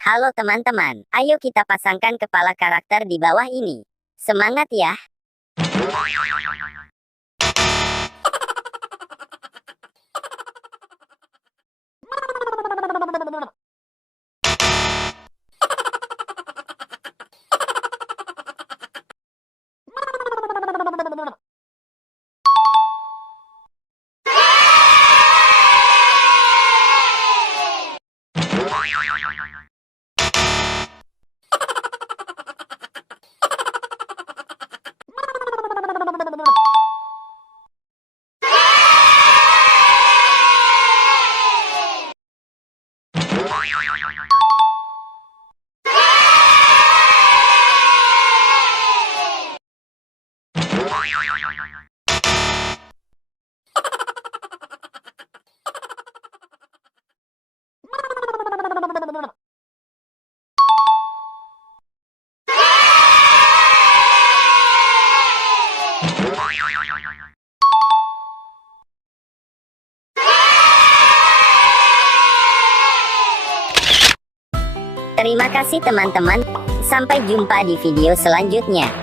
Halo teman-teman, ayo kita pasangkan kepala karakter di bawah ini. Semangat ya! Terima kasih teman-teman, sampai jumpa di video selanjutnya.